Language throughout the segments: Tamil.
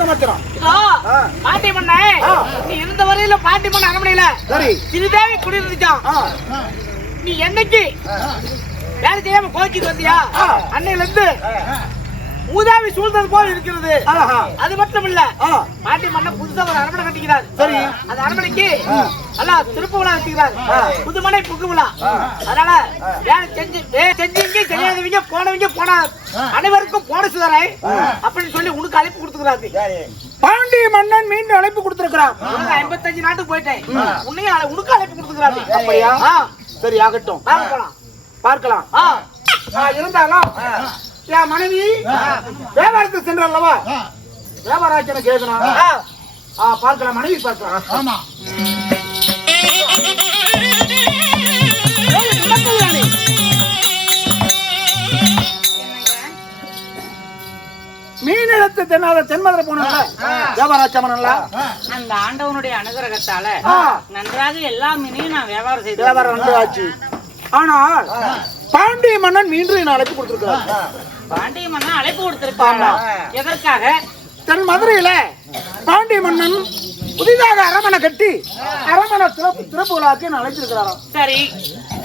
சமாச்சாரம்? பாண்டி மன்ன நீ இருந்த வரையில பாண்டி மன்ன அரண்மனையில சரி சிறுதேவி குடியிருந்துச்சான். நீ என்னைக்கு வேலை செய்யாம கோச்சிட்டு வந்தியா அன்னையில இருந்து மூதாவி சூழ்ந்தது போல் இருக்கிறது. அது மட்டும் இல்ல பாண்டி மன்ன புதுசா ஒரு அரண்மனை கட்டிக்கிறார். சரி அந்த அரண்மனைக்கு எல்லாம் திருப்பு விழா வச்சுக்கிறார். புதுமனை புகு விழா. அதனால வேலை செஞ்சீங்க தெரியாதவங்க போனவங்க போனா அனைவருக்கும் போனஸ் தரேன் அப்படின்னு சொல்லி உனக்கு அழைப்பு கொடுத்துக்கிறாரு. பாண்டி மன்னன் மீண்டும் அழைப்பு கொடுத்திருக்கிறார். 55 நாட்டுக்கு போயிட்டேன். உன்னையும் உனக்கு அழைப்பு கொடுத்துக்கிறாரு. அப்படியா? சரி ஆகட்டும், பார்க்கலாம். இருந்தாலும் என் மனைவி வியாபாரத்துக்கு சென்றல்லவா, வியாபாராச்சனை கேட்கணும். பார்க்கலாம், மனைவி பார்க்கலாம். ஆமா மீன் எடுத்து தென்னாத தென்மதுரை போனல வியாபாராச்சமன் அந்த ஆண்டவனுடைய அனுகிரகத்தால நன்றாக எல்லா மீனையும் நான் வியாபாரம் செய்து வியாபாரம் ஆச்சு. ஆனால் பாண்டிய மன்னன் மீண்டும் அழைப்பு கொடுத்திருக்கிறார். பாண்டிய மன்னன் அழைப்பு கொடுத்திருக்காங்க. எதற்காக? தென் மதுரையில பாண்டிய மன்னன் புதிதாக அரமனை கட்டி அரமனை திறப்பு விழாக்கு அழைச்சிருக்கிறாராம். சரி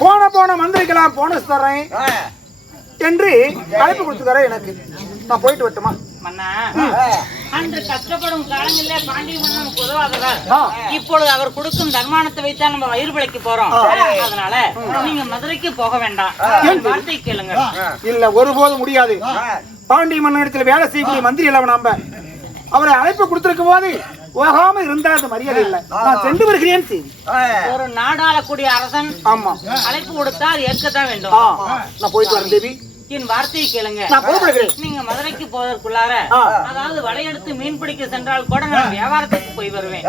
போன மந்திரிக்கலாம் போனஸ் தர்றேன் என்று அழைப்பு கொடுத்துக்கார. எனக்கு நான் போயிட்டு வரட்டுமா? மன்னா அன்று கஷ்டப்படும் காலங்களிலே பாண்டிய மன்னன் நமக்கு உதவாதவர். இப்பொழுது அவர் கொடுக்கும் தர்மானத்தை வைத்தா நம்ம வயிறு பிழைக்க போறோம். அதனால நீங்க மதுரைக்கு போக வேண்டாம். வார்த்தை கேளுங்க. இல்ல, ஒருபோதும் முடியாது. பாண்டிய மன்னனிடத்தில் வேலை செய்யக்கூடிய மந்திரி இல்லவன் நாம. அவரை அழைப்பு கொடுத்திருக்கும் போது போகாம இருந்தா அது மரியாதை இல்லை. நான் சென்று வருகிறேன். ஒரு நாடாளக்கூடிய அரசன் ஆமா அழைப்பு கொடுத்தா அது ஏற்கத்தான் வேண்டும். நான் போயிட்டு வரேன் தேவி. என் வார்த்தையை கேளுங்க. நான் புறப்படுகிறேன். நீங்க மதுரைக்கு போவதற்குள்ளார அதாவது வலையெடுத்து மீன் பிடிக்க சென்றால் கூட நான் வியாபாரத்துக்கு போய் வருவேன்.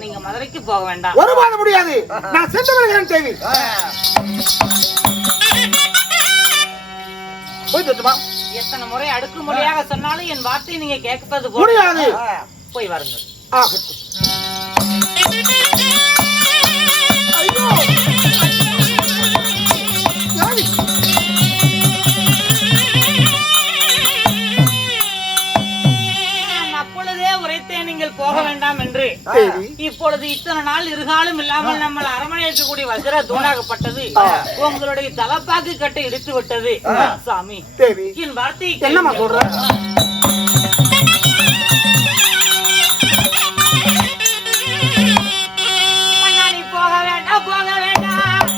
நீங்க மதுரைக்கு போக வேண்டாம். ஒருபாடு முடியாது. நான் சென்று வருகிறேன் தேவி. போயிட்டுமா? எத்தனை முறை அடுக்கு முறையாக சொன்னாலும் என் வார்த்தையை நீங்க கேட்பது முடியாது. போய் வாருங்க. அப்பொழுதே உரைத்தேன் நீங்கள் போக வேண்டாம் என்று. இப்பொழுது இத்தனை நாள் இருகாலும் இல்லாமல் நம்ம அரண்மனை இருக்கக்கூடிய வஜ்ர தூணாகப்பட்டது உங்களுடைய தலப்பாக்கு கட்டை இடித்து விட்டது. சாமி தேவி என் வார்த்தையை என்னமா சொல்ற? போக வேண்டாம், போக வேண்டாம்.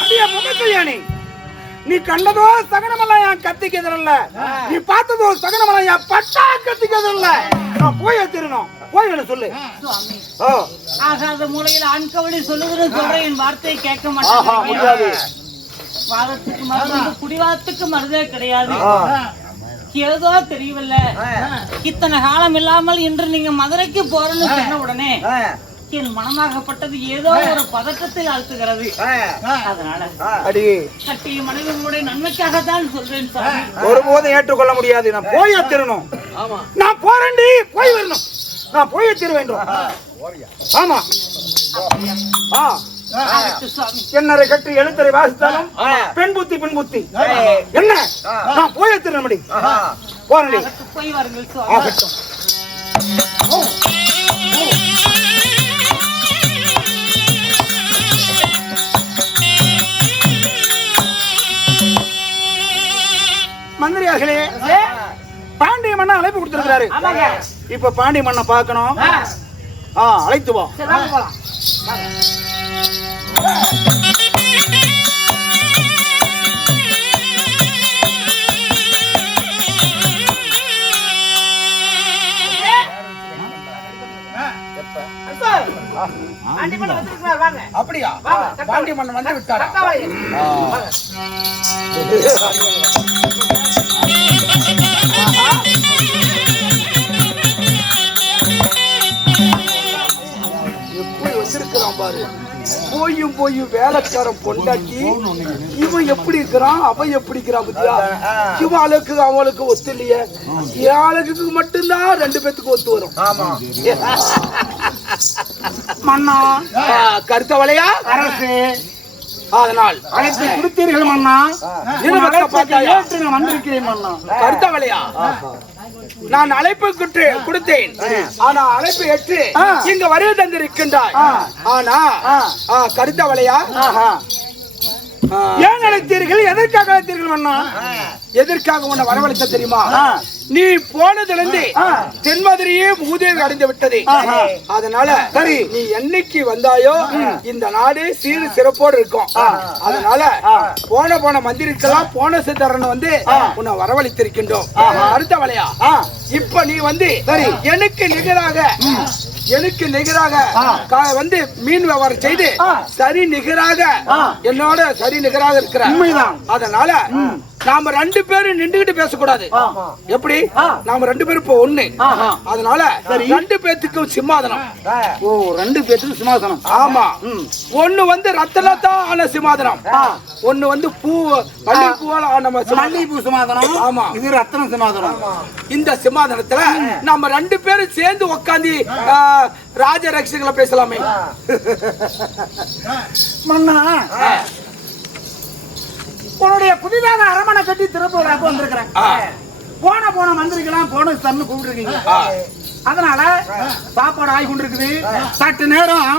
அடியே முகக்கல்யாணி, நீ கண்டதோ சகனமெல்லாம் என் கத்திக்கிறல்ல, நீ பார்த்ததோ சகனமெல்லாம் என் பட்டா கத்திக்கிறல்ல. நான் போய் திருணும் போய் சொல்லு. ஆகாத மூலையில் ஆண்கவழி சொல்லுகிறேன் சொல்றேன், என் வார்த்தையை கேட்க மாட்டேன். வாதத்துக்கு மருந்து குடிவாதத்துக்கு மருந்தே கிடையாது. ஏதோ தெரியவில்ல, இத்தனை காலம் இல்லாமல் இன்று நீங்க மதுரைக்கு போறேன்னு சொன்ன உடனே என் மனமாகப்பட்டது ஏதோ ஒரு பதட்டத்தில் ஆழ்த்துகிறது. அதனால கட்டிய மனைவியுடைய நன்மைக்காகத்தான் சொல்றேன் சாமி. ஒருபோதும் ஏற்றுக்கொள்ள முடியாது. நான் போய் திருணும். நான் போறேன்டி, போய் வரணும். நான் போய் திரு வேண்டும். ஆமா, என்னரை கட்டி எழுத்தரை வாசித்தாலும் பெண் புத்தி பெண் புத்தி என்ன. நான் போய் திருநமடி போறேன். போய் வாருங்கள். மந்திரியார்களே, பாண்டிய மன்னன் அழைப்பு கொடுத்திருக்கிறாரு. இப்ப பாண்டிய மன்ன பார்க்கணும். அழைத்து வா. அப்படியா? பாண்டிய மன்னன் வந்து விட்டாரா? எப்படி வச்சிருக்கிறான் பாரு. போயும் போயும் வேலைக்காரன் பொண்டாட்டி. இவன் எப்படி இருக்கிறான், அவன் எப்படி இருக்கிறான் பத்தியா? இவன் அழகு அவளுக்கு ஒத்து இல்லையே. என் அழகுக்கு மட்டும்தான் 2 பேத்துக்கு ஒத்து வரும். மன்னா கருத்தவளையா அரசு, அதனால் அழைப்பு கொடுத்தீர்கள் மன்னா. ஏற்று நான் வந்திருக்கிறேன் மன்னா. கருத்தவளையா, நான் அழைப்பு கொடுத்தேன். ஆனா அழைப்பு ஏற்று இங்க வருகை தந்திருக்கின்றாய். ஆனா கருத்தவளையா, ஏன் அழைத்தீர்கள், எதற்காக அழைத்தீர்கள் மன்னா? எதற்காக உன்னை வரவழைத்த தெரியுமா? நீ போனதிலிருந்து தென்மதுரையே மூதேவி அடைந்து விட்டது. அதனால சரி, நீ என்னைக்கு வந்தாயோ இந்த நாடு சீரு சிறப்போடு இருக்கும். அதனால போன மந்திரிக்கெல்லாம் போன சித்தரன் வந்து உன்னை வரவழைத்திருக்கின்றோம். அடுத்த வலையா, இப்ப நீ வந்து எனக்கு நிகராக வந்து மீன் வியாபாரம் செய்து சரி நிகராக என்னோட சரி நிகராக இருக்கிற உண்மைதான். அதனால நாம 2 பேரும் நின்றுகிட்டு பேசக்கூடாது. எப்படி? நாம 2 பேரும் இப்போ ஒண்ணு. அதனால 2 பேத்துக்கு சிம்மாதனம். ஓ, 2 பேத்துக்கு சிம்மாதனம். ஆமா, ஒண்ணு வந்து ரத்தனத்தால் ஆன சிம்மாதனம், ஒண்ணு வந்து பூ மல்லிகைப்பூவால் ஆன மல்லிகைப்பூ சிம்மாதனம். ஆமா, இது ரத்தன சிம்மாதனம். இந்த சிம்மாதனத்துல நம்ம 2 பேரும் சேர்ந்து உட்காந்து ராஜ ரகசியங்களை பேசலாமே. மன்னா, உன்னுடைய புதிதாக அரமனை கட்டி திறப்புவதாக வந்திருக்கிறேன். போன மந்திரிக்கெல்லாம் போன தன்னு கூப்பிட்டுருக்கீங்க. அதனால சாப்பாடு ஆகி கொண்டிருக்குது. சற்று நேரம்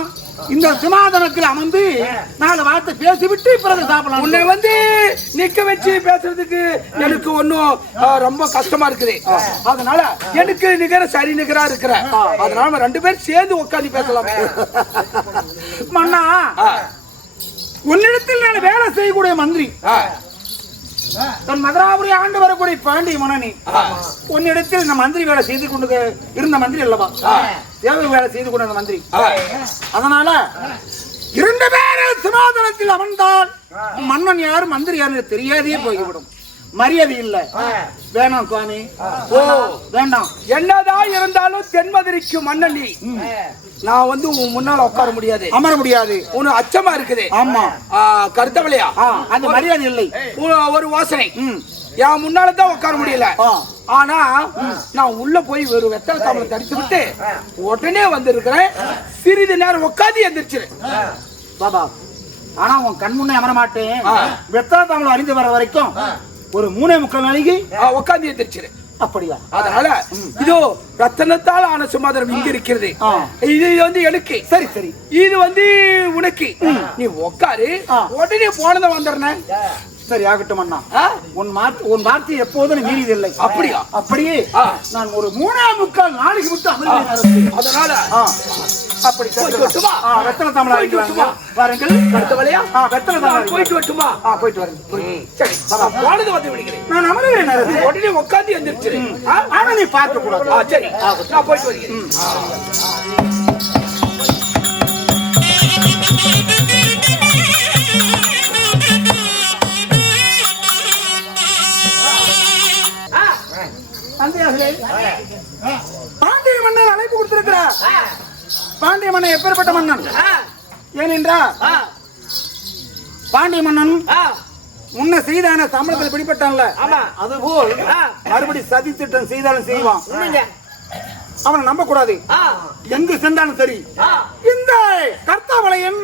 இந்த சிமாதனத்தில் அமர்ந்து 4 வார்த்தை பேசிவிட்டு பிறகு சாப்பிடலாம். உன்னை வந்து நிக்க வச்சு பேசுறதுக்கு எனக்கு ஒன்னும் ரொம்ப கஷ்டமா இருக்குது. அதனால எனக்கு நிகர சரி நிகரா இருக்கிற. அதனால நம்ம 2 பேரும் சேர்ந்து உட்காந்து பேசலாம். மன்னா, உன்னிடத்தில் நான் வேலை செய்யக்கூடிய மந்திரி, தன் மதுராபுரி ஆண்டு வரக்கூடிய பாண்டிய மன்னனி, உன்னிடத்தில் இந்த மந்திரி வேலை செய்து கொண்டு இருந்த மந்திரி அல்லவா? தேவை வேலை செய்து கொண்ட மந்திரி. அதனால 2 பேரும் சிமாதனத்தில் அமர்ந்தால் மன்னன் யாரு மந்திரி யாரு தெரியாதே போய்விடும். மரியாதை இல்ல. வேணாம் சுவாமி. ஓ, வேண்டாம். என்னதான் இருந்தாலும் தென்மதுரைக்கு மன்னன் நீ. நான் வந்து உன் முன்னால உட்கார முடியாது, அமர முடியாது. உனக்கு அச்சமா இருக்குது. ஆமா, கருத்தவளையா, அந்த மரியாதை இல்லை. ஒரு வாசனை என் முன்னாலதான் உட்கார முடியல. ஆனா நான் உள்ள போய் ஒரு வெத்தலை தாமரை தடிச்சு விட்டு உடனே வந்திருக்கிறேன். சிறிது நேரம் உட்காந்து எந்திரிச்சிரு பாபா. ஆனா உன் கண் முன்னே அமர மாட்டேன். வெத்தலை தாமரை அறிந்து வர வரைக்கும் ஒரு 3.25 நாளைக்கு உட்காந்து எந்திரிச்சிரு. அப்படியா? அதனால இதோ ரத்தனத்தால் ஆன சிம்மாதனம் இங்க இருக்கிறது. இது வந்து எனக்கு. சரி சரி, இது வந்து உனக்கு. நீ உட்காரு. உடனே போனதை வந்துடுறேன். சரி ஆகட்டும் அண்ணா. உன் வார்த்தை எப்போதும் மீறியதில்லை. அப்படியா? அப்படியே நான் ஒரு 3/4 நாளைக்கு விட்டு அமர்வேன். அதனால அப்படி வெத்தலை தமிழா வாருங்கள். அடுத்த வழியா வெத்தலை தமிழா போயிட்டு வரட்டுமா? போயிட்டு வரேன். சரி போனது வந்து விடுகிறேன். நான் அமர்வேன். உடனே உட்காந்து எந்திரிச்சிரு. ஆனா நீ பார்க்க கூடாது. சரி நான் போயிட்டு வருகிறேன். பாண்டிய மன்னன் அழைப்பு கொடுத்திருக்கிறார். பாண்டிய மன்னன் எப்பேற்பட்ட மன்னன்? ஏனென்றால் பாண்டிய மன்னன் முன்ன செய்தான சம்பளத்தில் பிடிப்பட்டான்ல, அதுபோல் மறுபடி சதி திட்டம் செய்தாலும் செய்வான். அவனை நம்ப கூடாது. எங்கு சென்றாலும் சரி இந்த கர்த்தாவளையன்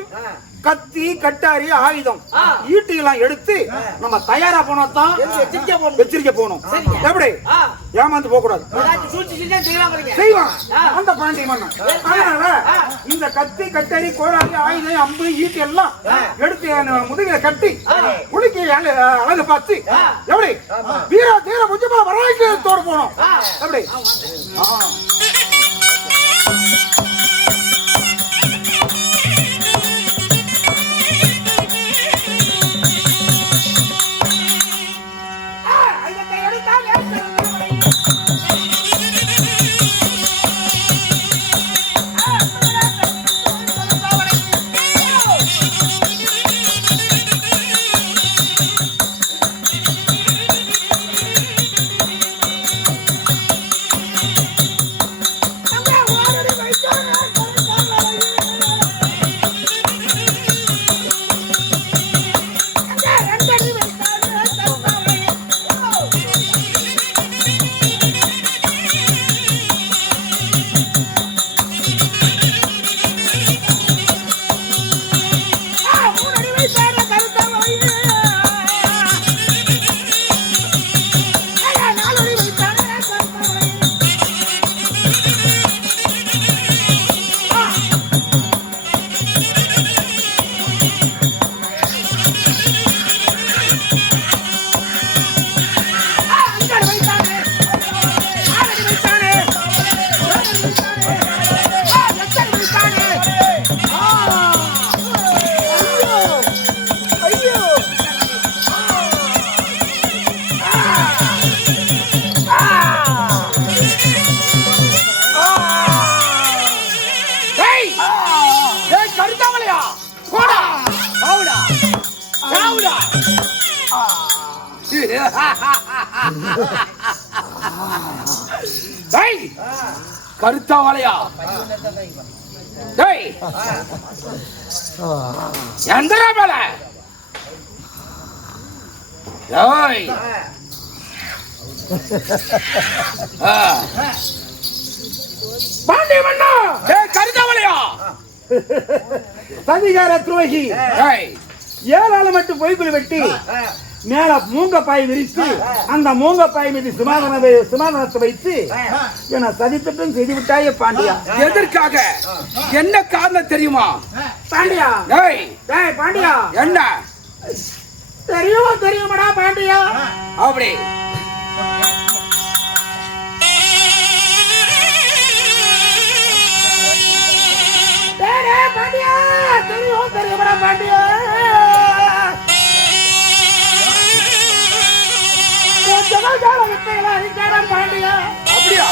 கத்தி கட்டாரி ஆயுதம் ஈட்டி எல்லாம் எடுத்து நம்ம தயாரா போனதான் எச்சரிக்கை போகணும். எப்படி ஏமாந்து போக கூடாது. செய்வான் அந்த பாண்டிய மன்னன். அதனால இந்த கத்தி கட்டாரி கோடாரி ஆயுதம் அம்பு ஈட்டி எல்லாம் எடுத்து முதுகில கட்டி குளிக்க அழகு பார்த்து எப்படி வீர தீர புஜமா வராய்க்கத்தோடு போனோம். எப்படி கருத்தாவளையா? எந்திரா மேல பாண்டிய மன்னா கருத்தாவளையா? சதிகார துரோகி. ஏழால மட்டும் பொய்க்குள் வெட்டி மேல மூங்கப்பாய் விரித்து அந்த மூங்கப்பாய் மீது சிமாதானத்தை வைத்து என சதித்திட்டம் செய்து விட்டாயே பாண்டியா. எதற்காக? என்ன காரணம் தெரியுமா பாண்டியா? பாண்டியா என்ன தெரியுமாடா பாண்டியா? அப்படி பாண்டியா தெரியுமாடா பாண்டியா? பாண்டியா அப்படியா?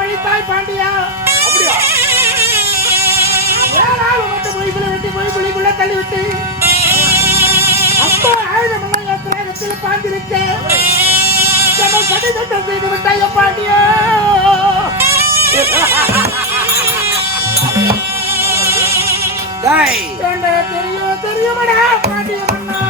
வழித்தாய் பாண்டியா. அப்படியா? மட்டும் மொய்குள்ள தள்ளிவிட்டு அப்பா ஆயுதத்தில் பாண்டிருக்க சதி திட்டம் செய்து விட்டாய பாண்டியா. தெரியுமடா பாண்டிய மன்னா.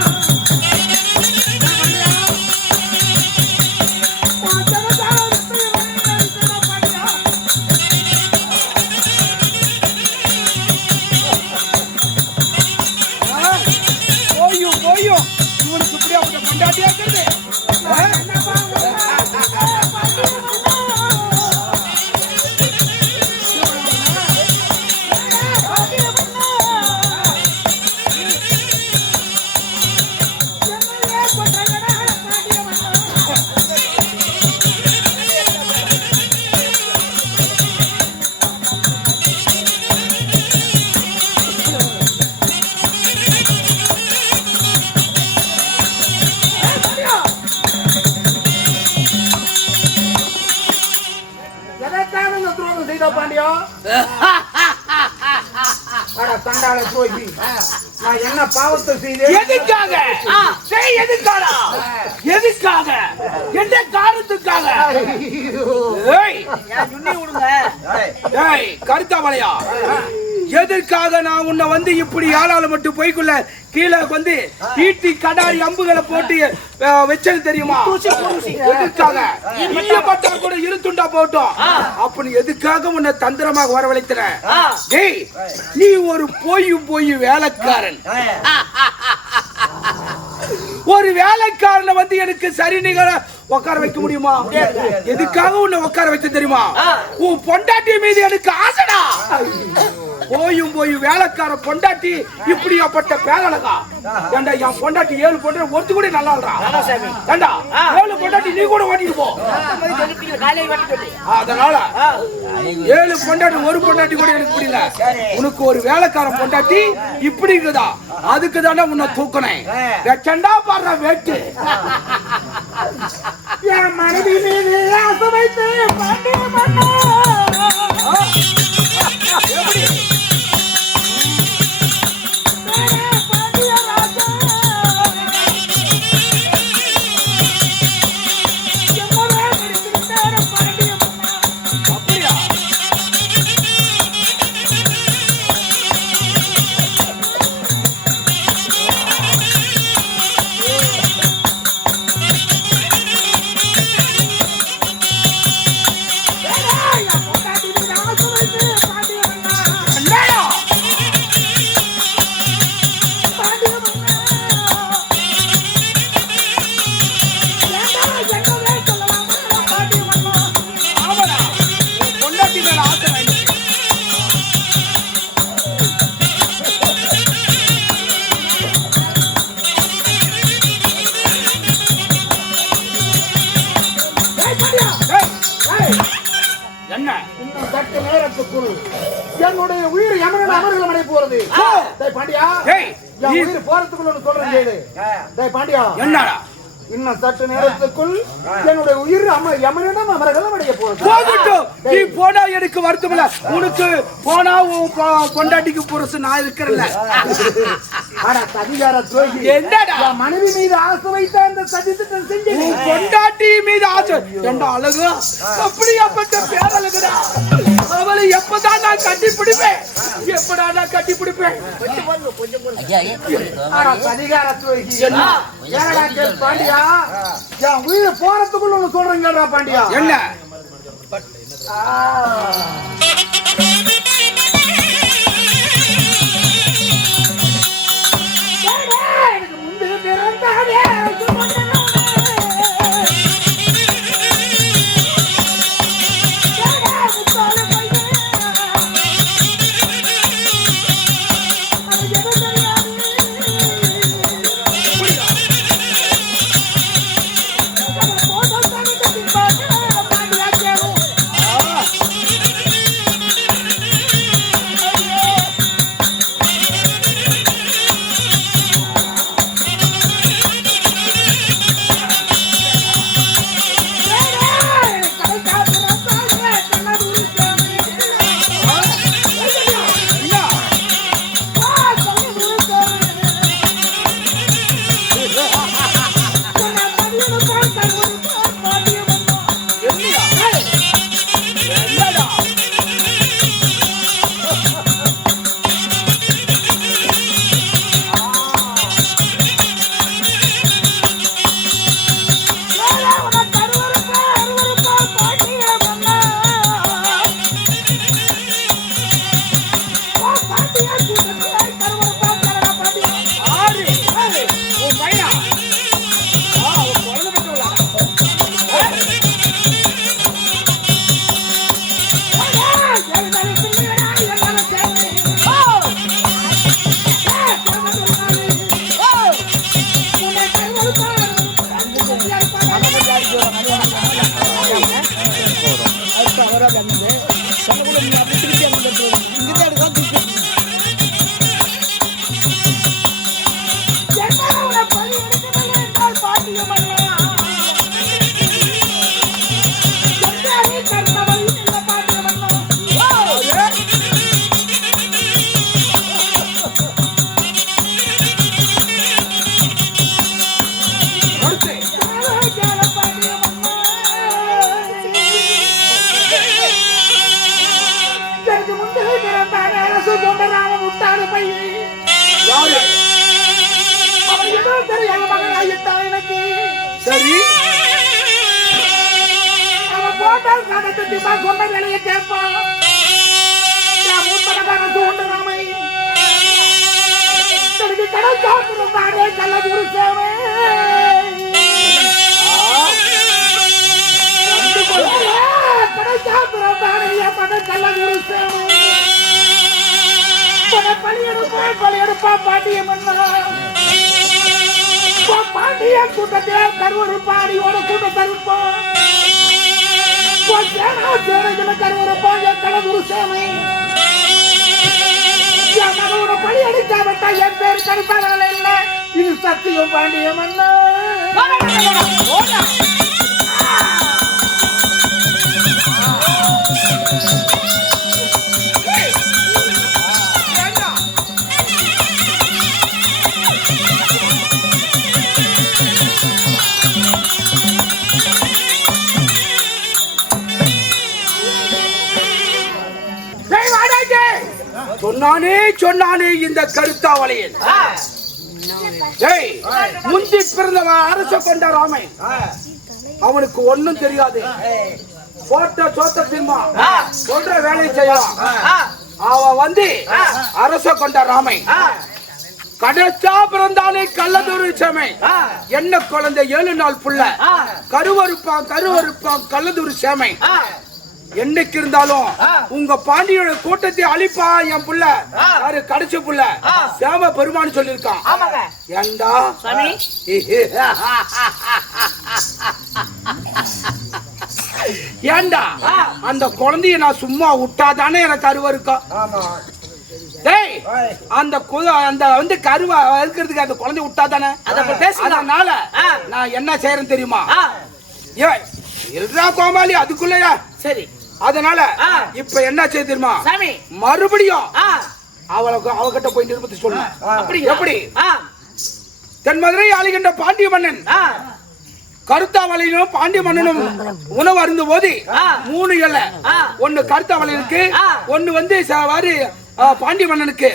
இவனுக்கு இப்படி அவங்க கொண்டாட்டியா இருக்கிறது? யாரையாவது இந்த துரோகம் செய்தா பாண்டியா? அட தண்டாள துரோகி, நான் என்ன பாவத்தை செய்தேன்? எதுக்காக எதுக்காக எதுக்காக எந்த காரணத்துக்காக? ஏய் ஏய் கருத்தாமலையா, எதற்காக நான் உன்னை வந்து இப்படி ஆளால மட்டும் போய்க்குள்ள கீழே வந்து ஈட்டி கடாரி அம்புகளை போட்டு வச்சது தெரியுமா? எதுக்காக? பட்டா கூட இருந்துண்டா போட்டோம். அப்படி எதுக்காக உன்னை தந்திரமாக வரவழைத்தன? டேய், நீ ஒரு போய் வேலைக்காரன். ஒரு வேலைக்காரனை வந்து எனக்கு சரி நிகர உட்கார வைக்க முடியுமா? எதுக்காக உன்னை உட்கார வைக்க தெரியுமா? உன் பொண்டாட்டி மீது எனக்கு ஆசைடா. போய் வேலைக்கார பொண்டாட்டி இப்படியாப்பட்ட பேரழகா? ஏண்டா, என் பொண்டாட்டி 7 பொண்டாட்டி ஒருத்து கூட நல்லா இல்லடா. ஏண்டா, 7 பொண்டாட்டி நீ கூட ஓட்டிட்டு போ. அதனால 7 பொண்டாட்டி ஒரு பொண்டாட்டி கூட எனக்கு புரியல. உனக்கு ஒரு வேலைக்கார பொண்டாட்டி இப்படி இருக்குதா? அதுக்கு தானே உன்னை தூக்கணும். வெச்சண்டா பாடுற வேட்டு. என் மனைவி மீது ஆசை வைத்து பாண்டிய மன்னா. எப்படி? என்னுடைய உயிர் யமனோட அமர்களை அடைய போறது. பாண்டியா, என் உயிர் போறதுக்குள்ள ஒண்ணு சொல்றேன். பாண்டியா, என்னடா? இன்னும் சற்று நேரத்துக்குள் என்னுடைய உயிர் யமனிடம் அமரகம் அடைய போறது. நீ போனா எனக்கு வருத்தம் இல்ல. உனக்கு போனா உன் பொண்டாட்டிக்கு புருஷ நான் இருக்கிறல்ல. ஆனா அதிகார துரோகி, என்னடா மனைவி மீது ஆசை வைத்த அந்த சதித்திட்டம் செஞ்சு பொண்டாட்டி மீது ஆசை என்ன அழகு? அப்படியாப்பட்ட பேரழகுடா. அவளை எப்பதான் நான் கட்டி பிடிப்பேன்? எப்படா நான் கட்டி பிடிப்பேன்? அதிகார துரோகி, பாண்டியா, என் உயிர் போறதுக்குள்ள ஒண்ணு சொல்றீங்களா பாண்டியா? என்ன? எனக்கு முன்பு பிறந்தாலே கலந்து கொண்ட நாம முட்டாடு பை யாரு? அவன் ஏதோ தெரியாத மகன் ஆயிட்டா எனக்கு. சரி, அவன் போட்டால் கடத்தி சொன்ன வேலையை கேட்பான். நான் மூத்தனக்கான தூண்டு நாமை திரும்பி கடை சாப்பிடுறானே கள்ள குருசாமி. கடை சாப்பிடுறானே படம் கள்ள குருசாமி. பழியெடுப்பா பாண்டியம் பாண்டிய கூட்டத்தை கருவறு பாடியோட கூட்ட தருப்பான். கருவறுப்பான் என் கள்ள குருசாமி. பழி அடிக்காமட்டா என் பேர் கருப்பான இல்லை. இது சத்தியம் பாண்டியம் அண்ணா. சொன்னானே இந்த கருத்தாவளையன். முந்தி பிறந்தவன் அரச கொண்ட ராமன். அவனுக்கு ஒண்ணும் தெரியாது. போட்ட சோத்த தின்மா சொல்ற வேலை செய்யலாம். அவன் வந்து அரச கொண்ட ராமை கடைச்சா பிறந்தாலே கள்ளதொரு சமை. என்ன குழந்தை 7 நாள் புள்ள கருவறுப்பான் கள்ளதொரு சேமை. என்னைக்கு இருந்தாலும் உங்க பாண்டியோட கூட்டத்தை அழிப்பா என் புள்ள. யாரு? கடைசி புள்ள சேம பெருமான்னு சொல்லிருக்கான். ஏண்டா ஏண்டா அந்த குழந்தைய நான் சும்மா விட்டாதானே எனக்கு அருவா இருக்கும். அந்த வந்து கருவா இருக்கிறதுக்கு அந்த குழந்தை விட்டாதானே. அதனால நான் என்ன செய்யறேன் தெரியுமா? எல்லா கோமாளி அதுக்குள்ளயா? சரி, அதனால இப்ப என்ன செய்ய தெரியுமா? மறுபடியும் அவகிட்ட போய் நிரூபித்து சொல்லு. எப்படி? தென் மதுரை ஆளுகின்ற பாண்டிய மன்னன் கருத்தாவளையனும் பாண்டிய மன்னனும் உணவு அருந்த போது 3 இலை. ஒன்னு கருத்தாவளையனுக்கு, ஒன்னு வந்து பாண்டிய மன்னனுக்கு,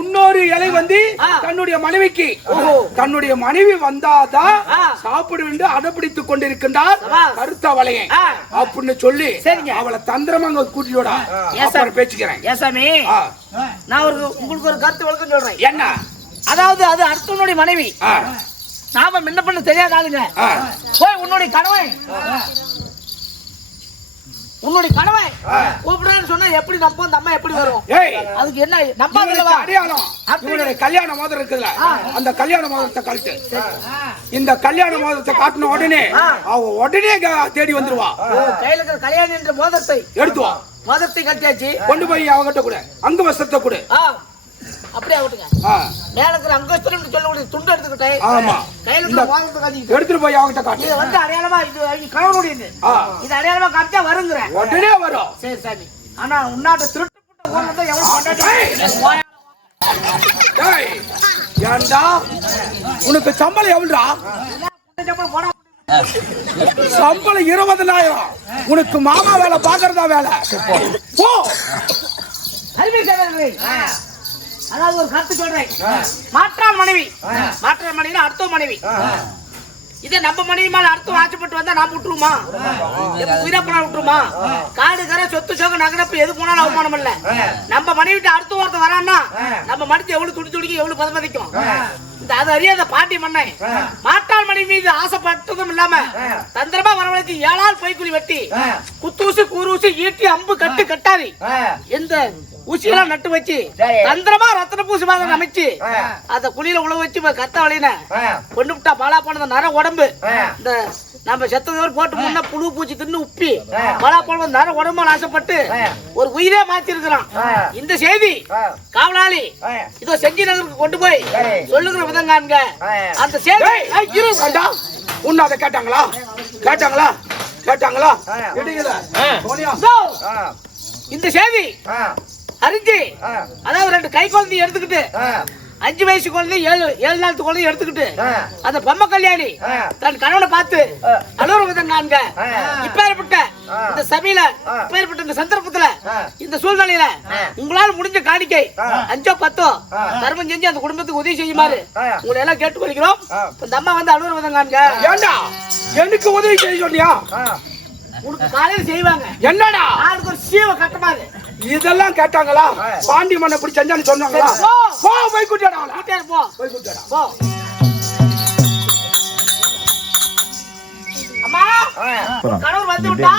இன்னொரு இலை வந்து தன்னுடைய மனைவிக்கு. தன்னுடைய மனைவி வந்தாதான் சாப்பிடு என்று அடப்பிடித்துக் கொண்டிருக்கின்றார் கருத்தாவளையன் அப்படின்னு சொல்லி அவளை தந்திரமா கூட்டியோடா பேச்சுக்கிறேன். நான் உங்களுக்கு ஒரு கருத்து விளக்கம் சொல்றேன். என்ன? அதாவது அது அர்த்தனுடைய மனைவி. நாம என்ன பண்ண தெரியாத ஆளுங்க. போய் உன்னுடைய கணவன் கூப்பிடுறேன்னு சொன்னா எப்படி நம்பும்? அந்த அம்மா எப்படி வரும்? அதுக்கு என்ன நம்பாதல்லவா? கல்யாண மோதிரம் இருக்குல்ல, அந்த கல்யாண மோதிரத்தை கழட்டு. இந்த கல்யாண மோதிரத்தை காட்டின உடனே அவ உடனே தேடி வந்துருவா. கையில இருக்கிற கல்யாணம் என்ற மோதிரத்தை எடுத்துவா. மோதிரத்தை கட்டியாச்சு, கொண்டு போய் அவகிட்ட கூட அங்க வசத்தை கூட அப்படியே ஆகட்டுங்க. மேல இருக்கிற அங்கஸ்திரம் சொல்லக்கூடிய துண்டு எடுத்துக்கிட்டேன். ஆமா, கையில இருக்கிற மோதிரத்தை காட்டி எடுத்துட்டு போய் அவகிட்ட காட்டு. இது வந்து அடையாளமா இது கணவனுடையது. இது அடையாளமா காட்டியா வருங்கிற உடனே வரும். சரி சாமி. ஆனா உன்னாட்ட திருட்டு புட்ட ஊர்ல தான் எவ்வளவு கொண்டாடி. ஏண்டா உனக்கு சம்பளம் எவ்வளவுடா? சம்பளம் 20,000. உனக்கு மாமா வேலை பாக்குறதா வேலை? போ. அதாவது ஒரு கருத்து சொல்றேன். மாற்றான் மனைவி அர்த்தம் மனைவி. இதே நம்ம மனைவி மேல அர்த்தம் ஆசைப்பட்டு வந்தா நாம விட்டுருமா? உயிரை போனா விட்டுருமா? காடு கரை சொத்து சோக நகரப்பு எது போனாலும் அவமானம் இல்ல. நம்ம மனைவிட்டு அடுத்த ஒருத்த வரான்னா நம்ம மனசு எவ்வளவு துடிக்கும், எவ்வளவு பதமதிக்கும். அது அறியாத பாண்டி மன்னன் மாற்றான் மனைவி மீது ஆசைப்பட்டதும் இல்லாம தந்திரமா வரவழைச்சு 7 ஆள் பொய்க்குழி வெட்டி குத்தூசி கூரூசி ஈட்டி அம்பு கட்டு கட்டாரி எந்த ஊசியெல்லாம் நட்டு வச்சு தந்திரமா ரத்தன பூசி மாதிரி அமைச்சு அத குழியில உழவு வச்சு கத்த வழியின கொண்டு விட்டா பாலா போனது நர உடம்பு. இந்த நம்ம செத்ததோடு போட்டு முன்ன புழு பூச்சி தின்னு உப்பி பாலா போனது நர உடம்பு ஆசைப்பட்டு ஒரு உயிரே மாத்தி இருக்கிறான். இந்த செய்தி காவலாளி இதோ செஞ்சி நகருக்கு கொண்டு போய் சொல்லுகிற விதங்க. அந்த செய்தி உன்ன அதை கேட்டாங்களா? இந்த செய்தி அறிஞ்சு அதாவது 2 கை குழந்தை எடுத்துக்கிட்டு 5 வயசு குழந்தை 7 நாள் குழந்தை எடுத்துக்கிட்டு அந்த பொம்மை கல்யாணி தன் கணவனை பார்த்து அலுவலக விதங்க இப்ப ஏற்பட்ட இந்த சபையில பேர்பட்ட இந்த சந்தர்ப்பத்துல இந்த சூழ்நிலையில உங்களால் முடிஞ்ச காணிக்கை 5 10 தர்மம் செஞ்சு அந்த குடும்பத்துக்கு உதவி செய்யுமாறு உங்களை எல்லாம் கேட்டுக்கொள்கிறோம். இந்த அம்மா வந்து அலுவலகம் ஏண்டா எனக்கு உதவி செய்ய சொன்னியா? உனக்கு காலையில செய்வாங்க. என்னடா அதுக்கு ஒரு சீவ கட்டமாரு இதெல்லாம் கேட்டாங்களா? பாண்டி மண்ணை இப்படி செஞ்சான்னு சொன்னாங்களா? போ போய் கூட்டியாடா, போ போய் கூட்டியாடா போ. அம்மா கணவர் வந்து விட்டா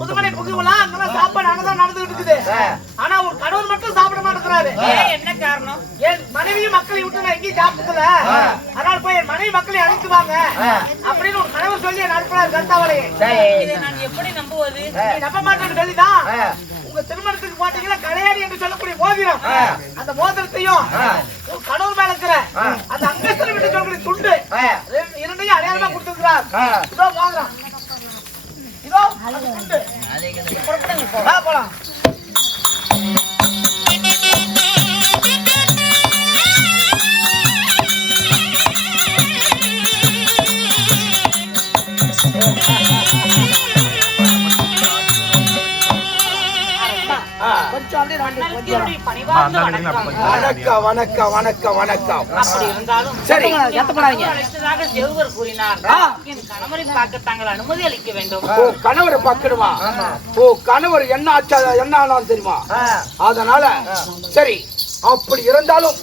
புதுமனை புகுவலாம் அங்கெல்லாம் சாப்பாடு அங்கதான் நடந்துகிட்டு இருக்குது. ஆனா ஒரு கணவர் மட்டும் சாப்பிட மாட்டேங்கிறாரு. என்ன காரணம்? என் மனைவியும் மக்களை விட்டு நான் எங்கேயும் சாப்பிட்டதுல, அதனால போய் என் மனைவி மக்களை அழைத்துவாங்க அப்படின்னு ஒரு கணவர் சொல்லி என் அனுப்புறாரு கருத்தாவளையை. இதை நான் எப்படி நம்புவது? நீ நம்ப மாட்டேன்னு சொல்லிதான் உங்க திருமணத்துக்கு போட்டீங்கன்னா கலையாடி என்று சொல்லக்கூடிய மோதிரம், அந்த மோதிரத்தையும் கணவர் மேல இருக்கிற அந்த அங்கஸ்தரை விட்டு சொல்லக்கூடிய துண்டு இரண்டையும் அடையாளமா கொடுத்திருக்கிறார். இதோ மோதிரம், இதோ அந்த துண்டு. போலாம். வணக்கம் வணக்கம் வணக்கம் வணக்கம். சரி செல்வர் கூறினார் என் கணவரை பார்க்க தாங்கள் அனுமதி அளிக்க வேண்டும். ஓ கணவரை பார்க்கணுமா? ஓ கணவர் என்ன ஆச்சா என்ன ஆனாலும் தெரியுமா? அதனால சரி அப்படி இருந்தாலும்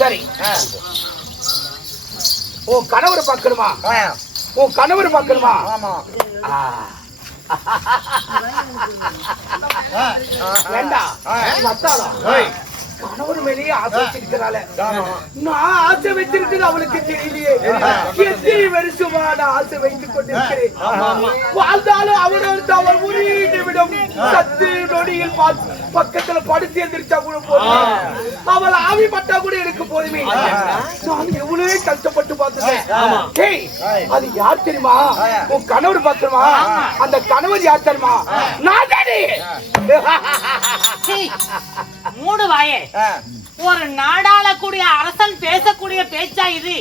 சரி ஓ கணவரை பார்க்கணுமா? ஓ கணவர் பார்க்கணுமா? கணவர் மேலேயே ஆசை வச்சிருக்கிறாள். நான் ஆசை வச்சிருக்கிறது அவளுக்கு தெரியலையே. எத்தனை வருஷமா நான் ஆசை வைத்துக் கொண்டிருக்கிறேன். வாழ்ந்தாலும் அவரோடு அவள் ஒரு நிமிடம் சத்து நொடியில் பக்கத்துல படுத்து எந்திரிச்சா கூட போதும், அவள் ஆவி பட்டா கூட எனக்கு போதுமே. நான் எவ்வளவு கஷ்டப்பட்டு பார்த்துட்டேன். அது யார் தெரியுமா? உன் கணவர் பார்க்கணுமா? அந்த கணவர் யார் தெரியுமா? நான் தானே. மூடு வாயே. ஒரு நாடாளக்கூடிய அரசன் பேசக்கூடிய பேச்சா இது?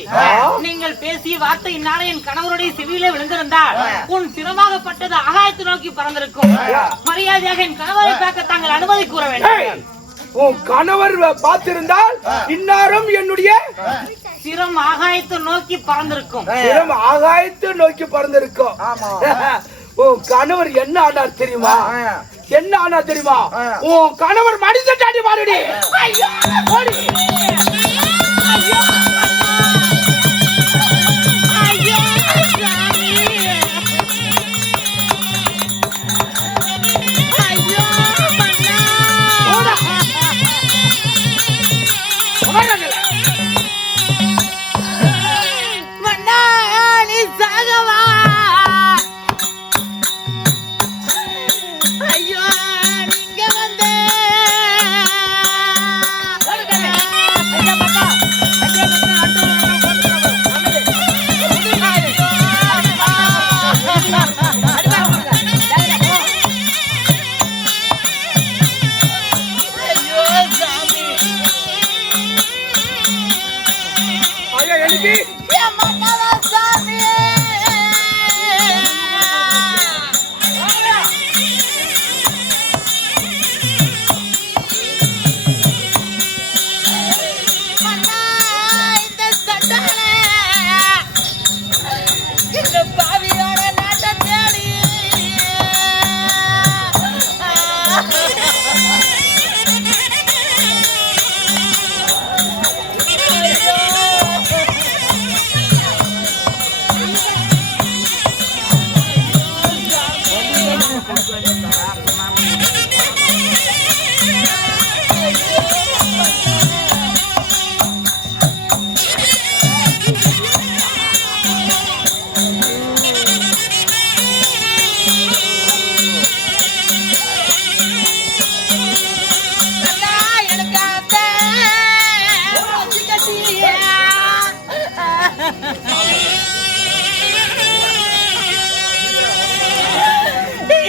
நீங்கள் பேசிய வார்த்தை இந்நாளை என் கணவருடைய செவியிலே விழுந்திருந்தால் உன் சிரமாகப்பட்டது ஆகாயத்தை நோக்கி பறந்திருக்கும். மரியாதையாக என் கணவரை பார்க்க தாங்கள் அனுமதி கூற வேண்டும். உன் கணவர் பார்த்திருந்தால் இன்னாரும் என்னுடைய சிரம் ஆகாயத்தை நோக்கி பறந்திருக்கும். சிரம் ஆகாயத்தை நோக்கி பறந்திருக்கும். உன் கணவர் என்ன ஆனார் தெரியுமா? என்ன ஆனா தெரியுமா? உன் கணவர் மனித தாண்டி மாறுடி.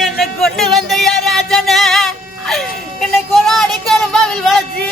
என்னை கொண்டு வந்த ராஜன என்னை கொலாடி கரும்பாவில் வளர்ச்சி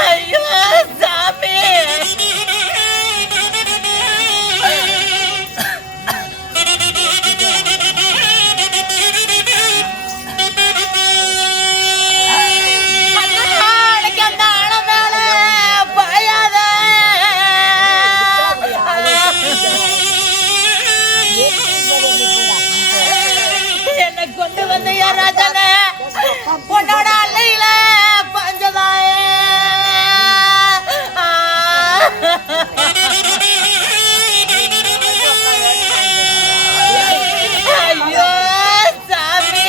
ஐயோ சாமி, அன்னைக்கு அந்த அணை மேல பாயாத என்னை கொண்டு வந்து ராஜான உன்னோட அல்லையில பஞ்சதாய ஐயோ சாமி,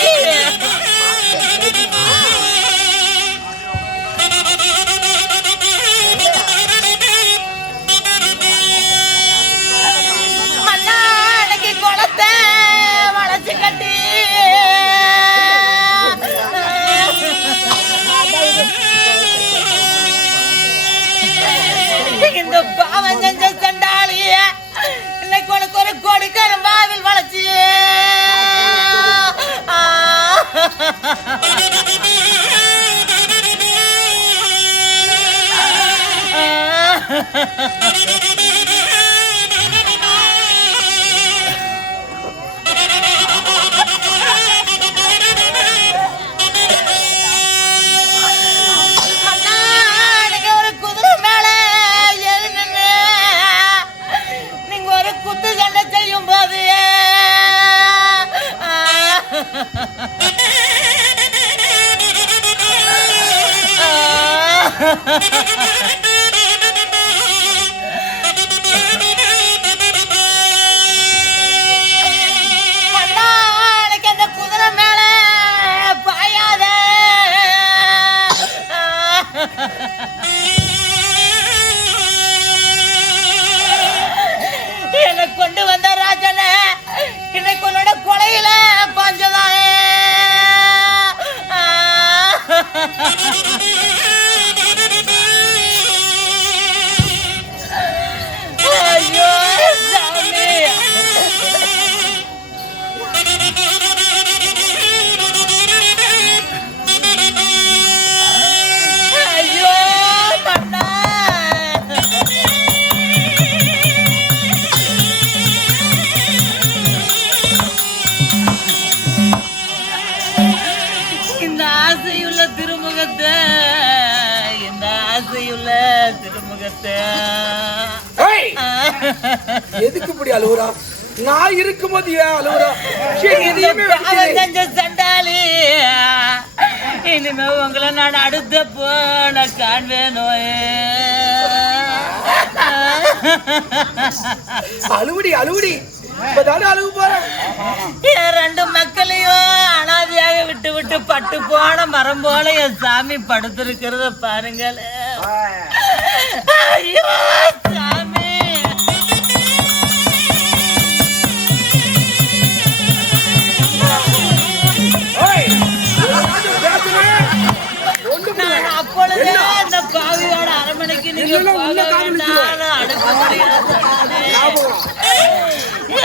மண்ணாடைக்கு குளத்தை வளைச்சு கட்டி இந்த பாவம் செஞ்ச சண்டாளிய இன்னைக்கு உனக்கு ஒரு கொடிக்காரன் பாவில் வளைச்சு அன்னைக்கு ஒரு குதிரை மேல ஏறி நின்னு நீங்க ஒரு குத்து சண்டை செய்யும் போது அன்னைக்கு அந்த குதிரை மேல பாயாத என்னை கொண்டு வந்த ராஜன இன்னைக்கு உன்னோட கொலையில பாஞ்சதாய ஐயோ சாமி, ஐயோ மன்னா, இந்த ஆசையுள்ள திருமுகத்தை, இந்த ஆசையுள்ள திருமுகத்தை ஏய், எதுக்கு இப்படி அழுவுறா? நான் இருக்கும்போது ஏன் அழுவுறா? சரி, எதையுமே அவன் விட்டுடு. செஞ்ச சண்டாளி, இனிமே உங்களை நான் அடுத்தப்போ நான் காண்பேனோ. அழுவுடி அழுவுடி, இப்பதானே அழுவு போறேன். என் ரெண்டு மக்களையும் அனாதையாக விட்டு விட்டு பட்டு போன மரம் போல என் சாமி படுத்திருக்கிறத பாருங்களே. ஐயோ சாமி, ஏய், ஏதாச்சும் பேசுனேன். ஒண்ணும் நான் புரியல. அப்பொழுதே அந்த பாவியோட அரண்மனைக்கு நீங்க எல்லாம் போக உள்ள காதலிச்சுடுவேன். வேண்டாம்னு அடுக்க முடியாது.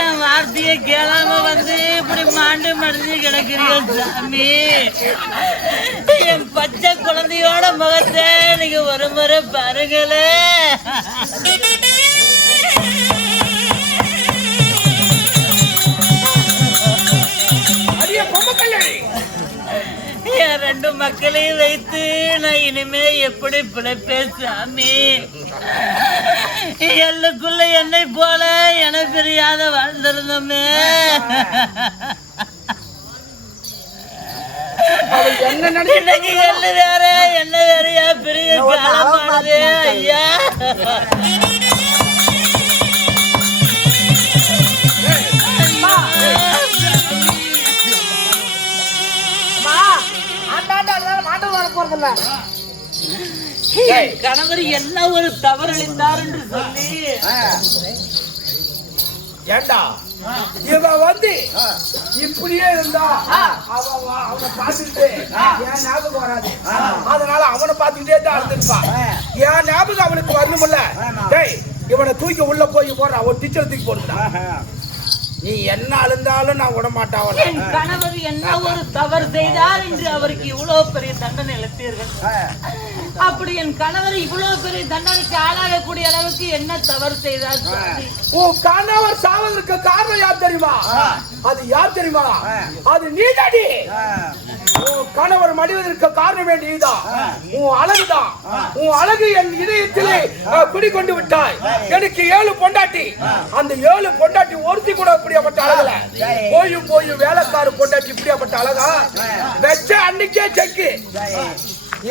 என் வார்த்தையை கேளாம வந்து இப்படி மாண்டு மடிஞ்சு கிடக்கிறீங்க சாமி. என் பச்சை குழந்தையோட முகத்தை நீங்க ஒரு முறை பாருங்களே. அடியே பொம்மை கல்யாணி, என் ரெண்டு மக்களையும் வைத்து நான் இனிமே எப்படி பிழைப்பேன் சாமி? எல்லுக்குள்ள என்னை போல என பிரியாத வாழ்ந்திருந்தோமே. அவள் என்ன நினைச்சு இன்னைக்கு எள்ளு வேற என்ன வேறையா பிரிய காலமானது ஐயா. என் கணவர் என்ன ஒரு தவறு அளித்தார் என்று சொல்லி ஏண்டா இவ வந்து இப்படியே இருந்தா அவனை பார்த்துட்டு என் ஞாபகம் வராது. அதனால அவனை பார்த்துக்கிட்டே தான் அழுதுருப்பான். என் ஞாபகம் அவனுக்கு வரணும்ல. டேய், இவனை தூக்கி உள்ள போய் போடுறான். ஒரு டீச்சர் தூக்கி போடுறான். நீ என்ன அழுந்தாலும் நான் விட மாட்டான். என் கணவர் என்ன ஒரு தவறு செய்தார் என்று அவருக்கு இவ்வளவு பெரிய தண்டனை அளித்தீர்கள். அப்படி என் கணவர் இவ்வளவு பெரிய தண்டனைக்கு ஆளாகக்கூடிய அளவுக்கு என்ன தவறு செய்தார்? உன் கணவர் சாவதற்கு காரணம் யார் தெரியுமா? அது யார் தெரியுமா? அது நீதாடி. உன் கணவர் மடிவதற்கு காரணமே நீதான். உன் அழகுதான். உன் அழகு என் இதயத்திலே குடிக்கொண்டு விட்டாய். எனக்கு 7 பொண்டாட்டி. அந்த 7 பொண்டாட்டி ஒருத்தி கூட இப்படியாப்பட்ட அழகுல. போயும் வேலைக்கார பொண்டாட்டி இப்படியாப்பட்ட அழகா வெச்ச அன்னைக்கே செக்கு.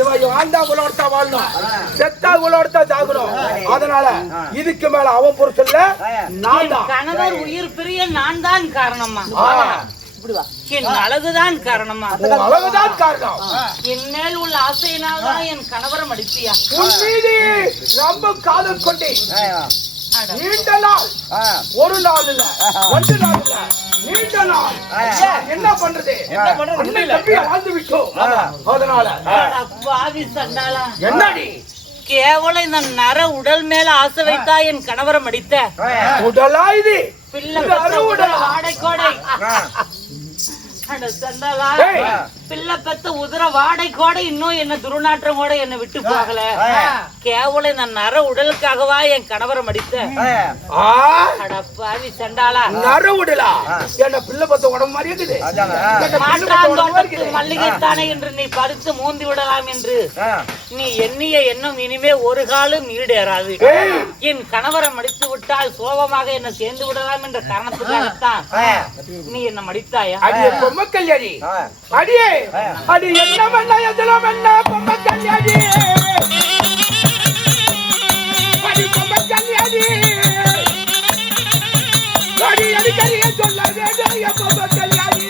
இவன் வாழ்ந்தா உலோடத்தா வாழணும், செத்தா உலோடத்தா சாகணும். அதனால இதுக்கு மேல அவன் பொறுத்தல்ல, நான் தான். கணவர் உயிர் பிரிய நான் தான் காரணமா? என் அழகுதான் காரணமா? அழகுதான் காரணம். என் மேல் உள்ள ஆசையினால் தான் என் கணவரை மடிப்பியா? உன் மீது ரொம்ப காதல் கொண்டே நீண்ட நாள், ஒரு நாள் இல்ல, 2 நாள் இல்ல, நீண்ட நாள். என்ன பண்றது? வாழ்ந்து விட்டோம். அதனால பாவி சண்டாளா, என்னடி கேவலம் இந்த நர உடல் மேல ஆசை வைத்தா என் கணவரை மடித்த உடலா இது? பிள்ளை வாடை கோடை சண்டாளா, பிள்ளை பெத்த உதிர வாடை கூட இன்னும் என்ன துர்நாற்றம் கூட என்ன விட்டு போகல. கேவலம் இந்த நர உடலுக்காகவா என் கணவரை மடித்த? அடப்பாவி சண்டாளா, நர உடலா? என்ன பிள்ளை பத்த உடம்பு மாதிரி இருக்குது? மாற்றாந்தோட்டத்து மல்லிகைத்தானே என்று நீ பறித்து மூந்தி விடலாம் என்று நீ எண்ணிய எண்ணம் இனிமே ஒரு காலம் ஈடேறாது. என் கணவரை மடித்து விட்டால் சோகமாக என்ன சேர்ந்து விடலாம் என்ற காரணத்துக்காகத்தான் நீ என்ன மடித்தாயா? பொம்மை கல்யாணி அடியே, அடி என்ன பண்ண எதெல்லாம் என்ன பொம்மை கல்யாணி, அடி பொம்மை கல்யாணி, அடி அடிக்கடியே சொல்ல வேண்டிய பொம்மை கல்யாணி.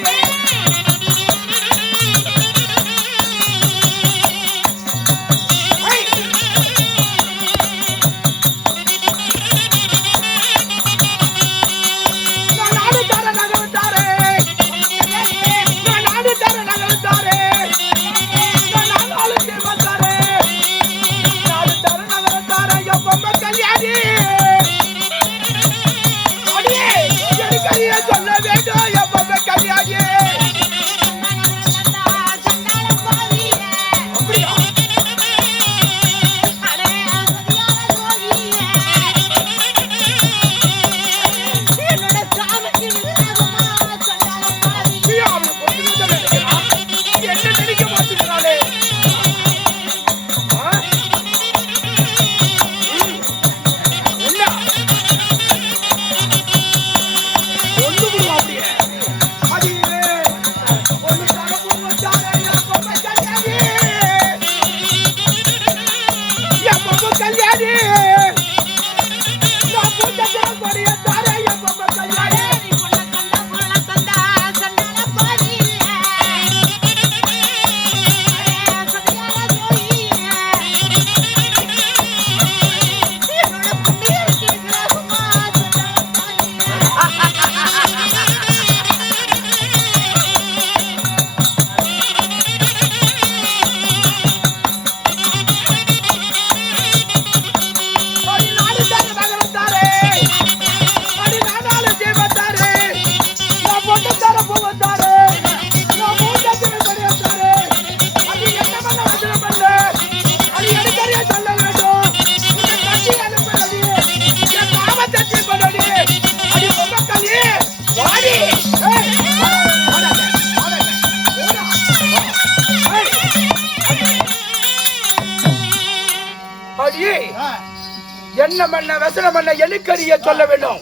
என்ன பண்ண வெசன பண்ண எலிக்கறிய சொல்ல வேண்டும்.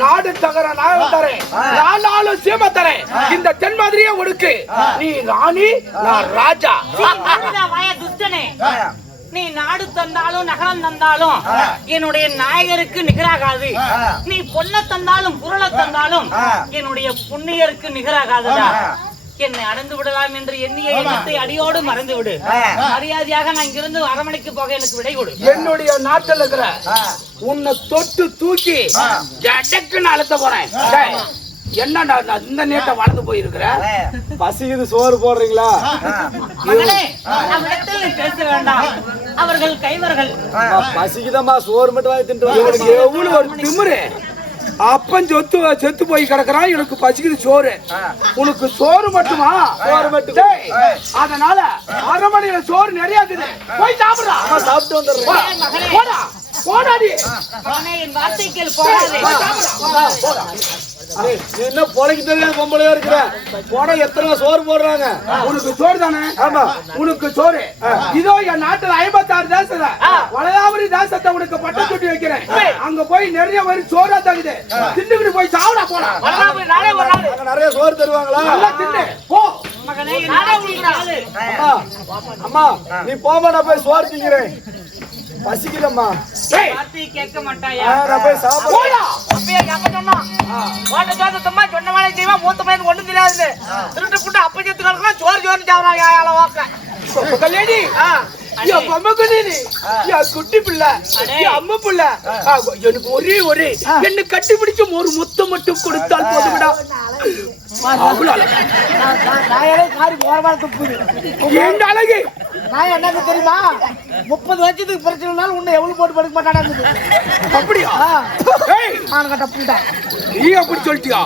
நாடு தகர நான் தரேன், நானும் சீம தரேன். இந்த தென் மாதிரியே ஒடுக்கு. நீ ராணி, நான் ராஜா. துஷ்டனே, நீ நாடு தந்தாலும் நகரம் தந்தாலும் என்னுடைய நாயகருக்கு நிகராகாது. நீ பொண்ணை தந்தாலும் புரளை தந்தாலும் என்னுடைய புண்ணியருக்கு நிகராகாதுடா. என்னை அடைந்து விடலாம் என்று எண்ணிய எண்ணத்தை அடியோடு மறந்து விடு. மரியாதையாக நான் இங்கிருந்து அரமனைக்கு போக எனக்கு விடை கொடு. என்னுடைய நாட்டில் இருக்கிற உன்னை தொட்டு தூக்கி ஜடக்குன்னு அழுத்த போறேன். என்ன இந்த நேட்ட வளர்ந்து போயிருக்கிற? பசிக்குது, சோறு போடுறீங்களா? மகனே, அவரிடத்தில் பேச வேண்டாம், அவர்கள் கைவர்கள். பசிக்குதம்மா, சோறு மட்டும் வாங்கி தின்று. எவ்வளவு ஒரு திமிரு! அப்பன் செத்து போய் கிடக்குறான், எனக்கு பசிக்குது சோறு. உனக்கு சோறு மட்டுமா? சோறு மட்டும். அதனால அரை மணியில சோறு நிறைய இருக்குது, போய் சாப்பிடுறா. சாப்பிட்டு வந்துடுறேன். போடா போடாடி. என் வார்த்தைகள் போகாதே. என்ன பொழைக்கு தெரியாத பொம்பளையா இருக்கிற போட எத்தனை சோறு போடுறாங்க. உனக்கு சோறு தானே? ஆமா, உனக்கு சோறு. இதோ என் நாட்டுல 56 தேசத்துல வளையாபுரி தேசத்தை உனக்கு பட்டம் சுட்டி வைக்கிறேன். அங்க போய் நிறைய வரி சோறா தகுது, தின்னுக்கிட்டு போய் சாப்பிடா. போடா, நிறைய சோறு தருவாங்களா? நல்லா தின்னு போ. மகனே, நானே உனக்கு அம்மா நீ போமா, நான் போய் சோறு திங்கிறேன், பசிக்குதம்மா. வார்த்தையை கேட்க மாட்டாயா? நான் போய் சாப்பிடுறேன். அப்பயே அப்ப சொன்னா ஓட்ட ஜோதத்தம்மா சொன்ன வேலை செய்வா, மூத்த பையனுக்கு ஒண்ணும் தெரியாது. திருட்டு புட்டு அப்ப செத்து கிடக்குறான், சோறு சோறு சாப்பிடுறான். யாழ ஓக்க கல்யாணி, என் பொம்மை கல்யாணி, என் குட்டி பிள்ளை, என் அம்மா பிள்ளை, எனக்கு ஒரே என்ன கட்டி பிடிச்ச ஒரு முத்தம் மட்டும் கொடுத்தால் போதுவிடா. ஏன் அழகு நான் எனக்கு தெரியுமா, 30 வருஷத்துக்கு பிரச்சனைனாலும் உன்னை எவ்வளவு போட்டு படுக்க மாட்டாடாங்குது. அப்படியா? நான் கட்ட புண்டா நீ அப்படி சொல்லிட்டியா?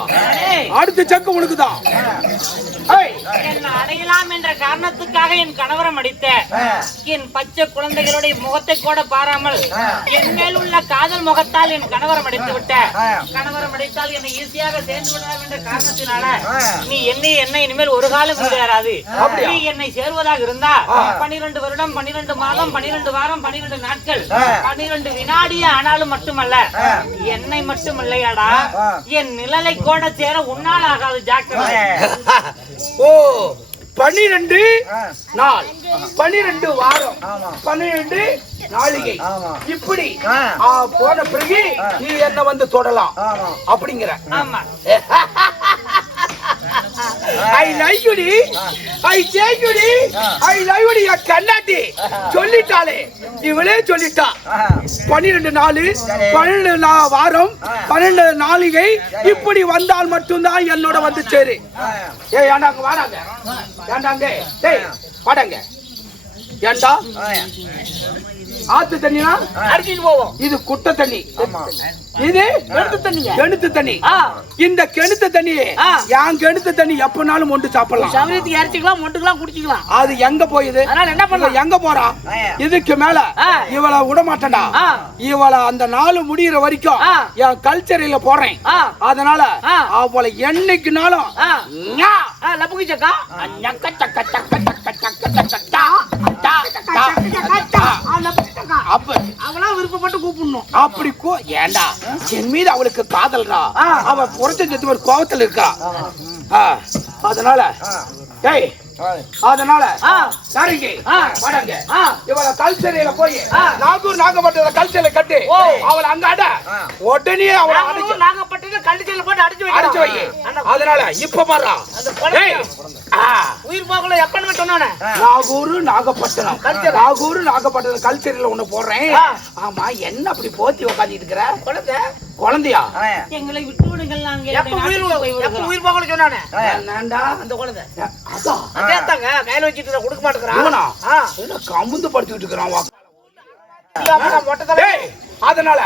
அடுத்த சக்கு உனக்குதான். என்ன அடையலாம் என்ற காரணத்துக்காக என் கணவரை மடித்த என் பச்சை குழந்தைகளுடைய முகத்தை கூட பாராமல் என் மேல் உள்ள காதல் முகத்தால் என் கணவரை மடித்து விட்ட. கணவரை மடித்தால் என்னை ஈஸியாக சேர்ந்து விடலாம் என்ற காரணத்தினால நீ என்னை இனிமேல் ஒரு காலம் விடாது. நீ என்னை சேர்வதாக இருந்தா 12 வருடம் 12 மாதம் 12 வாரம் 12 நாட்கள் 12 வினாடியே ஆனாலும் மட்டுமல்ல, என்னை மட்டும் இல்லையாடா, என் நிழலை கூட சேர உன்னால் ஆகாது. ஜாக்கிரதை. ஓ, 12 நாள் 12 வாரம் 12 நாளிகை இப்படி போன பிறகு நீ என்ன வந்து தொடலாம் அப்படிங்கிற. ஆமா. I like you, I take you, I love you, என் கண்ணாட்டி சொல்லிட்டாளே, இவளே சொல்லிட்டா. 12 நாள் 12 வாரம் 12 நாளிகை இப்படி வந்தால் மட்டும்தான் என்னோட வந்து சேரு. ஏண்டாங்க வாடாங்க, ஏண்டாங்க டேய் வாடாங்க. ஏண்டா ஆத்து தண்ணினா அடிச்சிட்டு போவோம். இது குட்டை தண்ணி, இது கிணத்து தண்ணி. இந்த கிணத்து தண்ணி என் கிணத்து தண்ணி எப்பனாலும் மொண்டு சாப்பிடலாம், சமயத்துக்கு இறச்சிக்கலாம், மொட்டுக்கலாம், குடிச்சிக்கலாம். அது எங்க போயுது? அதனால என்ன பண்ணலாம்? எங்க போறா? இதுக்கு மேல இவளை விட மாட்டேன்டா. இவளை அந்த நாள் முடிகிற வரைக்கும் என் கல்ச்சரில போடுறேன். அதனால அவளை என்னைக்குனாலும் லப்புக்கு சக்கா அவளா விருப்பப்பட்டு கூப்பிடணும். அப்படி ஏண்டா என் மீது அவளுக்கு காதல்ரா, அவ புறத்து ஒரு கோபத்தில் இருக்கா. அதனால அதனால இவளை கல்ச்சரையில போய் நாகூர் நாகப்பட்டினம் கல்ச்சரை கட்டி அவளை அங்க அட உடனே அவளை நாகப்பட்டினம் கல்ச்சரையில போட்டு அடிச்சு வை. அதனால இப்ப பாரு உயிர் போகல எப்பன்னு சொன்னானே, நாகூர் நாகப்பட்டினம் கல்ச்சரையில ஒண்ணு போடுறேன். ஆமா, என்ன அப்படி போத்தி உட்காந்துட்டு இருக்கிற? குழந்தையா? எங்களை விட்டு விடுங்கள், உயிர் போகல சொன்னானே அந்த குழந்தை கேட்டாங்க, கையில வச்சுட்டு கொடுக்க மாட்டேங்கிறான், கமுந்து படுத்துக்கிட்டு இருக்கிறான். அதனால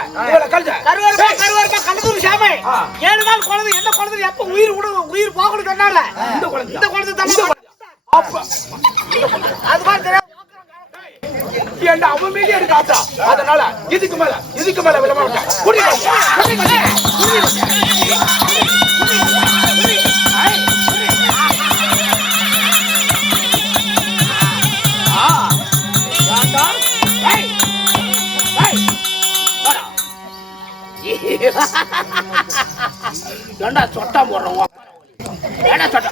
கல்லூரி சாமை 7 நாள் குழந்தை, என்ன குழந்தை எப்ப உயிர் போகணும் சொன்னால இந்த குழந்தை அது மாதிரி தெரியாது. அவன் மீது எனக்கு ஆசா. அதனால இதுக்கு மேல விட மாட்டேன். ஏண்டா சொட்டா போடுறோம், ஏண்டா சொட்டா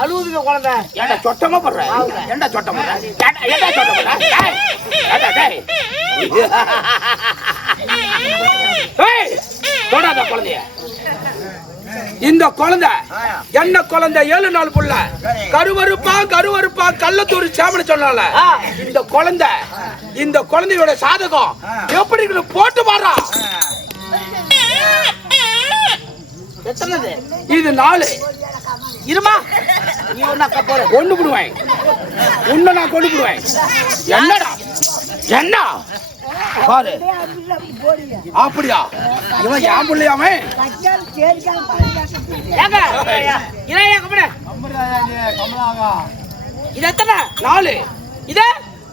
அழுவுதுங்க குழந்தை, ஏண்டா சொட்டமா போடுற, ஏண்டா சொட்டம் போடுற, ஏண்டா சொட்டம் போடுற, தொடாத குழந்தைய. இந்த குழந்தை என்ன குழந்தை? 7 நாள் புள்ள, கருவறுப்பா கள்ளத்தூர் சாமனை சொன்னால. இந்த குழந்தையோட சாதகம் எப்படி போட்டு பாடுறா. எத்தனது? இது 4. இருமா, நீ கொண்டு விடுவேன், உன்னை நான் கொண்டு விடுவேன். என்னடா என்ன பாரு அப்படியா இவன் ஏன் பிள்ளையாமே ஏங்க இளையா கம்பெனி இது எத்தனை 4 இது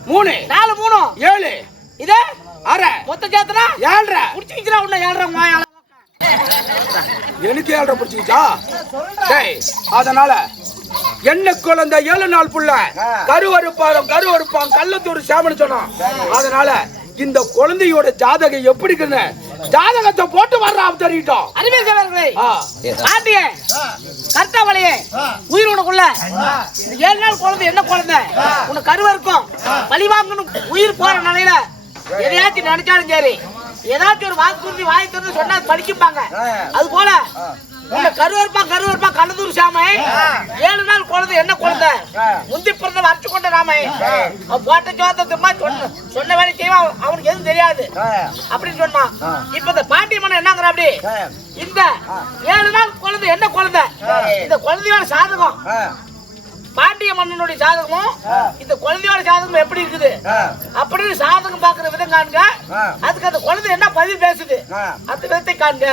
3 4 3 7 இது 6 மொத்த சேர்த்தனா 7 குடிச்சிக்கிறா உன்ன 7 எனக்கு 7 பிடிச்சிச்சா டேய் அதனால என்ன குழந்தை 7 நாள் புள்ள கருவறுப்பான் கள்ளத்தூர் சாமன்னு சொன்னான். அதனால இந்த குழந்தையோட ஜாதகம் எப்படிக்குன்னு ஜாதகத்தை போட்டு வர்றான் தெரியிட்டோம். அறிவியல்களே ஆண்டியே கர்த்தாவளையே உயிர் உனக்குள்ள இந்த 7 நாள் குழந்தை என்ன குழந்தை உனக்கு கருவா இருக்கும் பழி வாங்கணும் உயிர் போற நிலையில எதையாச்சும் நினைச்சாலும் சரி ஏதாச்சும் ஒரு வாக்கு குறிஞ்சி வாய் திறந்து சொன்னா படிக்குப்பாங்க. அது போல உன்னை கருவறுப்பா கள்ளத்தூர் சாமை 7 நாள் குழந்தை என்ன குழந்தை முந்தி பிறந்த வரைச்சு கொண்ட ராமை போட்ட ஜோதமா சொன்ன வேலை செய்வான் அவனுக்கு எதுவும் தெரியாது அப்படின்னு சொன்னான். இப்ப இந்த பாண்டி மன்னன் என்னங்கிற அப்படி இந்த 7 நாள் குழந்தை என்ன குழந்தை இந்த குழந்தையோட சாதகம் பாண்டிய மன்னனுடைய சாதகமும் இந்த குழந்தையோட சாதகம் எப்படி இருக்குது அப்படின்னு சாதகம் பாக்குற விதம் காண்க. அதுக்கு அந்த குழந்தை என்ன பதில் பேசுது அந்த விதத்தை காண்க.